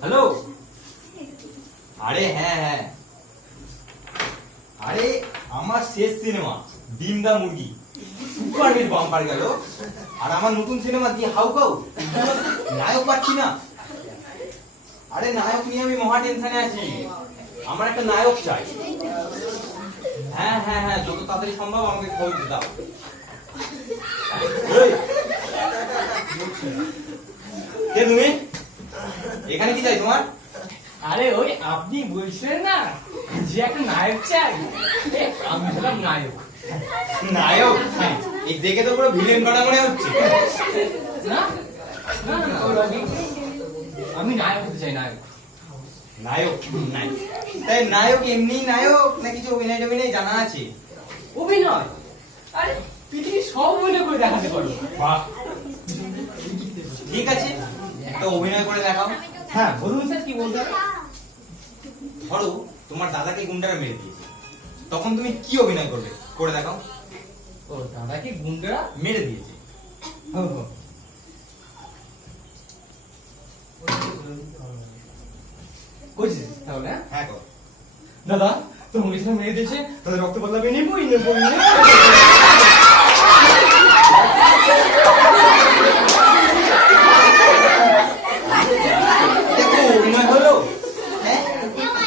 Hello, আরে হ্যাঁ, আরে আমার শেষ সিনেমা ডিম দা মুরগি সুপার হিট বাম্পার গেল, আর আমার নতুন সিনেমা দি হাউ কাউ নায়ক পাচ্ছি না। আরে নায়ক নিয়ে আমি মহা টেনশনে আছি, আমার একটা নায়ক চাই। হ্যাঁ হ্যাঁ হ্যাঁ, যত তাড়াতাড়ি সম্ভব আমাকে খবর দিতে দাও। কে তুমি? এখানে কি চাই তোমার? আরে ওই আপনি বলছিলেন না যে একটা নায়ক চাই, আমি হলাম নায়ক। নায়ক? এই দেখে তো পুরো ভিলেন করা মনে হচ্ছে। না না না, আমি নায়ক হতে চাই। নায়ক নায়ক নায়ক তাই নায়ক এমনি নায়ক না কিছু অভিনয় টভিনয় জানা আছে? অভিনয়? আরে পৃথিবীর সব অভিনয় করে দেখাতে পারো। বাহ, ঠিক আছে, একটা অভিনয় করে দেখাও। হ্যাঁ বলুন স্যার, কি বলতে হবে? ধরো তোমার দাদাকে গুন্ডারা মেরে দিয়েছে, তখন তুমি কি অভিনয় করবে, করে দেখাও। ও দাদাকে গুন্ডারা মেরে দিয়েছে। করছিস তাহলে? হ্যাঁ কর। দাদা তোমাকে সেটা মেরে দিয়েছে, তাদের রক্ত বদলাবে, নেবই নেবো। দেখো অভিনয় হলো, হ্যাঁ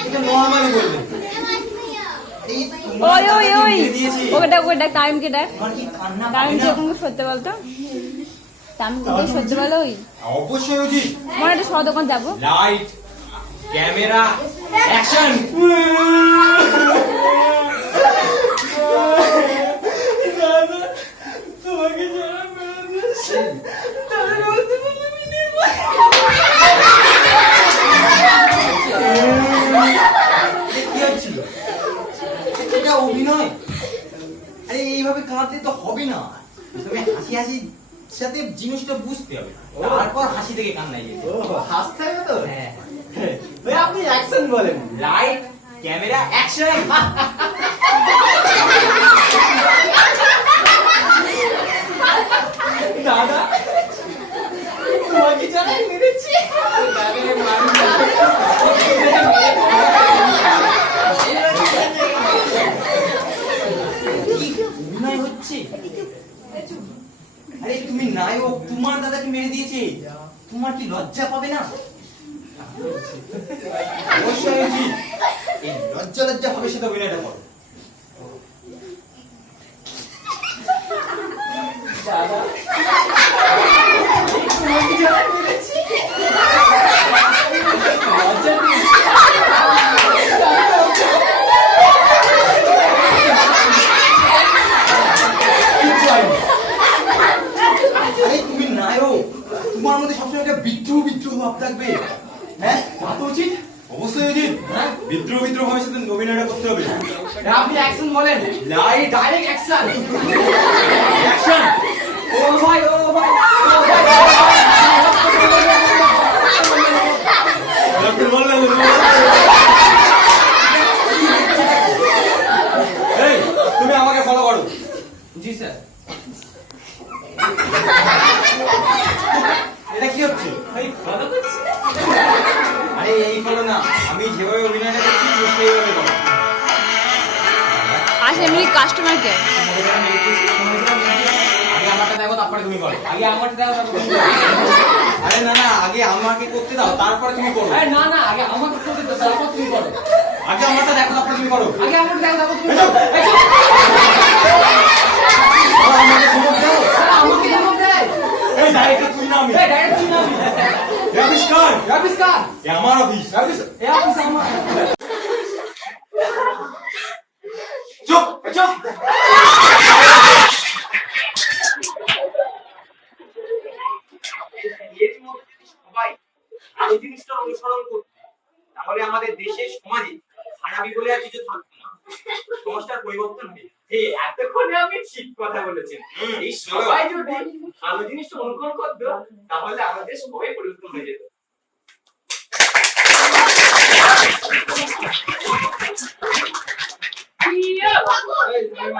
এটা নরমালি বলবে। ওই ওই ওই ওটা ওটা টাইমকে ডাক, তোমার কি কান্না পায় টাইমকে না? তুমি সত্যি বলতো, টাইমকে সত্যি বলো। ওই অবশ্যই উচিত। মনে একটা সব দোকান যাবো। Light, camera, action. তোমাকে যারা মেরে দিয়েছে তাদের রক্ত বদলাবে, নেবো। কি হচ্ছিল? এটা অভিনয়। আরে এইভাবে কাঁদতে তো হবে না, তুমি হাসি হাসি সাথে জিনিসটা বুঝতে হবে, তারপর হাসি থেকে কান্নায় যেতে হবে। ও হাসতে হবে তো? হ্যাঁ, ভাই আপনি অ্যাকশন বলেন। Light, camera, action. দাদা তোমাকে যারা মেরেছে কি অভিনয় হচ্ছে? আরে তুমি নায়ক, তোমার দাদাকে মেরে দিয়েছে, তোমার কি লজ্জা পাবে না? অবশ্যই উচিত। এই লজ্জা লজ্জা হবে সেটা অভিনয়টা করো। দাদা তোমাকে যারা মেরেছে লজ্জা পেয়েছে। আরে তুমি নায়ক, তোমার মধ্যে সবসময় একটা বিদ্রোহ বিদ্রোহ ভাব থাকবে। হ্যাঁ তা তো উচিত। অবশ্যই উচিত। হ্যাঁ বিদ্রোহ বিদ্রোহ ভাবে সাথে অভিনয়টা করতে হবে। আপনি অ্যাকশন বলেন। Light, direct action. অ্যাকশন। ও ভাই ও ভাই ও ভাই। এই তুমি আমাকে ফলো করো। জি স্যার। এটা কি হচ্ছে? ভাই ফলো করছি। আরে এই ফলো না, আমি যেভাবে অভিনয়টা করছি তুমি সেইভাবে করো। আসে এমনি কাস্টমার কে আগে আমারটা দেখো, তারপরে তুমি করো। আগে আমারটা দাও, তারপর তুমি করো। আরে না না, আগে আমাকে করতে দাও, তারপরে তুমি করো। আরে না না, আগে আমাকে করতে দাও, তারপর তুমি করো। আগে আমারটা দেখো, তারপরে তুমি করো। আগে আমারটা দাও, তারপর তুমি এই করো। চুপ! এই চুপ! আবার আমাকে ধমক দাও। শালা আমাকে ধমক দেয়। এই ডাইরেক্টর তুই না আমি। এই ডাইরেক্ট তুই না আমি। এ আবিষ্কার, এ আবিষ্কার। এ আমার অফিস। এ অফিস আমার। চুপ চুপ। এর মধ্যে যদি সবাই এই জিনিসটা অনুসরণ করত, তাহলে আমাদের দেশে সমাজে খারাপি বলে আর কিছু থাকতো না, সমাজটার পরিবর্তন হয়ে যেত। এই এতক্ষণে আপনি ঠিক কথা বলেছেন। এই সবাই যদি ভালো জিনিসটা অনুকরণ করতো, তাহলে আমাদের সবাই পরিবর্তন হয়ে যেত।